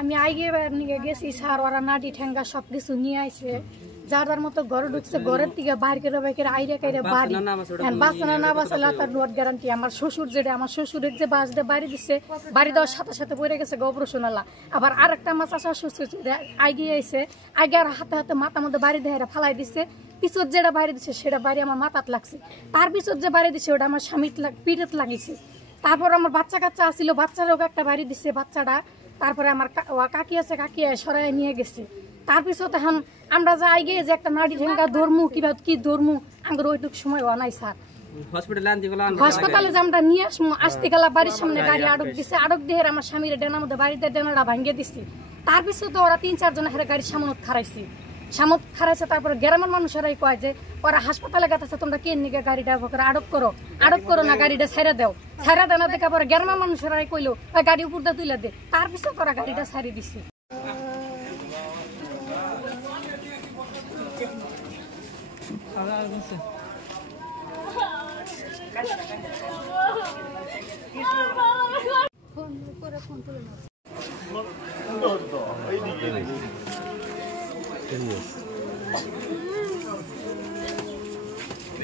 আমি আগে নিয়ে গেছি সার ওরা নাটি ঠেঙ্গা সবকিছু নিয়ে আইছে যার যার মতো ঘরে ঢুকছে ঘরের থেকে বাইর করে বাইরে আইরে কাইরে বাড়ি বাঁচানো না বাঁচালে তার নোট গ্যারান্টি আমার শ্বশুর যেটা আমার শ্বশুরের যে বাস দিয়ে বাড়ি দিচ্ছে বাড়ি দেওয়ার সাথে সাথে পড়ে গেছে অপারেশনালা আবার আরেকটা আমার চাষা শ্বশুর আগে আইছে আগে আর হাতে হাতে মাথার মধ্যে বাড়ি দিয়ে ফালাই দিচ্ছে পিছর যেটা বাড়ি দিচ্ছে সেটা বাড়ি আমার মাথাত লাগছে তার পিছর যে বাড়ি দিচ্ছে ওটা আমার স্বামীর পিঠেত লাগিয়েছে তারপর আমার বাচ্চা কাচ্চা আসছিল বাচ্চারও একটা বাড়ি দিচ্ছে বাচ্চাটা তারপরে আমার কাকি আছে কাকি সরাই নিয়ে গেছে তার পিছত এখন আমরা যা আগে যে একটা নাড়ি ঠেঙ্গা ধর্মু কিবা কি ধর্মু আমার ওইটুকু সময় নাই স্যার হাসপাতালে যে আমরা নিয়ে আসতে গেলা বাড়ির সামনে গাড়ি আটক দিছে আটক দিয়ে আমার স্বামীর ডেনার মধ্যে বাড়িতে ডেনাটা ভাঙিয়ে দিচ্ছে তার পিছত ওরা 3-4 জন হেরে গাড়ির সামনত খারাইছে তারপরে গ্রামের মানুষেরাই কয় যে ওরা হাসপাতালে গেছে তোমরা কে নিকে গাড়িটা আটক করো না গাড়িটা ছাইরা দেও না দেখে পরে গ্রামের মানুষেরাই কইলো ওই গাড়ি উপর দিয়ে তুলে দে তার পিছত ওরা গাড়িটা ছাড়ি দিচ্ছে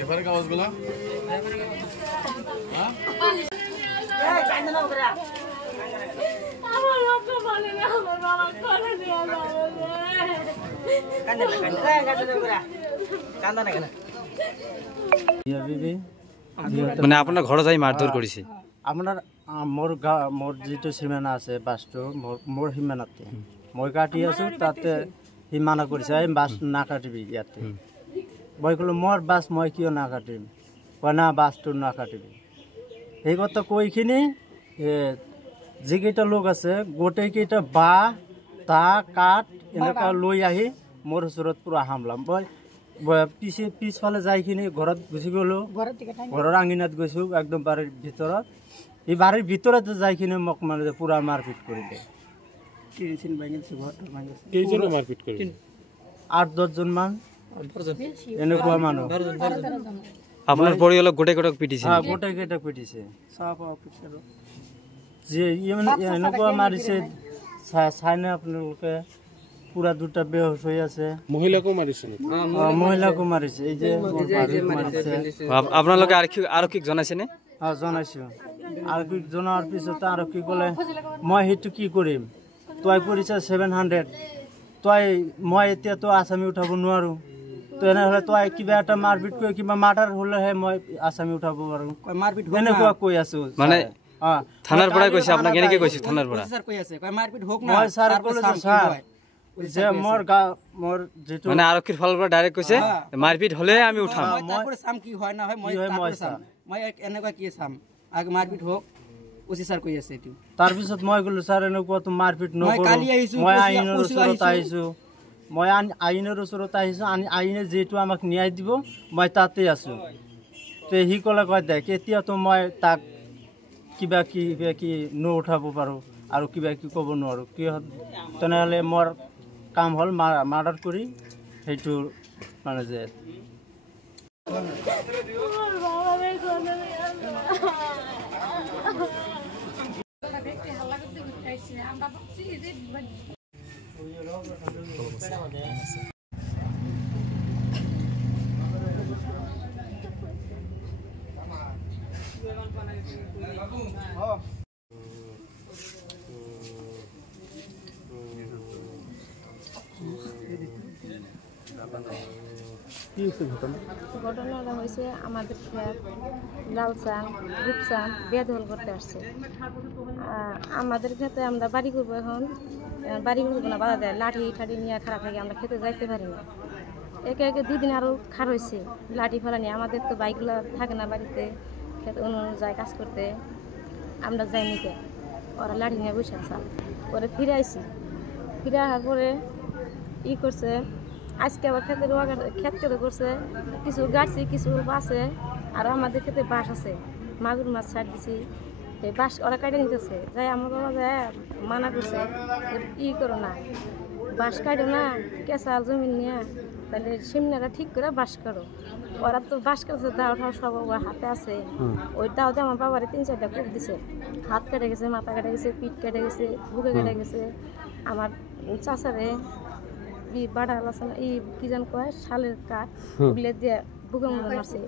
এবারে কাগজগুলা হ্যাঁ এই কান্দে না ওরা আমার বাবা বলে না আমার বাবা করে দিও না কান্দে না ওরা কান্দা না কেন ইয়া বিবি মানে আপনার ঘরে যাই মারধর করেছে আপনার মোর যেটো সীমানা আছে বাসটো মোর সীমানাতে মই কাটি আছো তাতে সীমানা কৰিছে এই বাস না কাটিবি ইয়াতে মই কলো মোর বাস মই কিয় না কাটিম কয় না বাসটো না কাটিবি এই কথা কইখিনি যেকেইটা লোক আছে গোটেইকেইটা বা তা কাঠ এনেকুৱা লৈ আহি মোৰ ওচৰত পুৰা হামলাম মই পিছফালে যাইখিনি ঘৰত গুচি গলো ঘৰৰ আঙিনাত গৈছো একদম বাৰীৰ ভিতৰত এই বাৰীৰ ভিতৰতে যাইখিনি মোক মানে পুৰা মাৰপিট কৰিলে কেইজন মাৰপিট কৰিলে 8-10 জন মান এনেকুৱা মানুহ আপনার পৰিয়ালক গোটেইকেইটাক পিটিছে গোটেইকেইটাক পিটিছে যে এনেকুৱা মাৰিছে চাইনে আপোনালোকে পুরা দুটা বেহোশ হয়ে আছে মহিলাকেও মারিছে মহিলাকেও মারিছে এই যে মারিছে আপনালোকে আরক্ষী জানাইছে নে হ্যাঁ জানাইছো আরক্ষী জানার পিছতে আরক্ষী বলে মই হেতু কি কৰিম তই কৰিছে 700 তই মই এতিয়া তো আসামি উঠাব নোৱাৰো তো এনেহলে তই কিবা এটা মারপিট কৰি কিবা মাৰ্ডাৰ হলেহে মই আসামি উঠাব পাৰো মারপিট এনেকুৱা কৈ আছো মানে থানাৰ পৰা কৈছে আপোনাক কেনেকৈ কৈছে থানাৰ পৰা স্যাৰ কৈ আছে কয় মারপিট হোক না মই স্যার কলে স্যার যে মোর যেটো মানে আরক্ষীর ফালৰ পৰা ডাইরেক্ট কৈছে মারপিট হলে আমি উঠাম তারপরে সাম কি হয় না হয় মই সাম মই এনেকুৱা কি সাম আগে মারপিট হোক ওসি স্যার কই আছে এটি তার পিছত মই গলো স্যার এনেকুৱা তো মারপিট ন করো মই আইনৰ ওচৰত আইছো মই আইনৰ ওচৰত আইছো আইনে যেটো আমাক ন্যায় দিব মই তাতে আছো তে হি কলে কয় দেখ এতিয়া তো মই তাক কিবা কি ন উঠাব পাৰো আৰু কিবা কি ক'ব নোৱাৰো কি তেনেহলে মোৰ কাম হল মার্ডার করি সেইটো মানে যে ঘটনাটা হয়েছে আমাদের খেত লালচান রূপচান বেদখল করতে আসছে আমাদের খেতে আমরা বাড়ি করবো এখন বাড়ি করবো না বাধা দেয় লাঠি ঠাঠি নিয়ে খারাপ লাগে আমরা খেতে যাইতে পারি না একে একে 2 দিন আরও খার হয়েছে লাঠি ফেলা নিয়ে আমাদের তো বাইকগুলো থাকে না বাড়িতে খেতে অন্য যায় কাজ করতে আমরা যাই নিতে ওরা লাঠি নিয়ে বসে আসলাম পরে ফিরে আইসি ফিরে আসার পরে ই করছে আজকে আবার খেতে করছে কিছু গাছি কিছু বাসে আর আমাদের খেতে বাস আছে মাগুর মাছ ছাড় দিছি এই বাস ওরা কাটে নিতেছে যাই আমার বাবা যায় মানা করছে ই করো না বাঁশ কাটো না কেঁচা জমিন নিয়ে, তাহলে সিমনারা ঠিক করে বাঁশ কাটো। ওরা তো বাঁশ কাটছে, দাও ঠাও সব ওর হাতে আছে। ওই দাওতে আমার বাবারে 3-4টা কোপ দিছে, হাত কেটে গেছে, মাথা কেটে গেছে, পিঠ কেটে গেছে, বুকে কেটে গেছে। আমার চাচারে বাড়াল আছে না, কি জান কয় শালের কাঠ ওগুলো দিয়ে বুকের মধ্যে মারছে।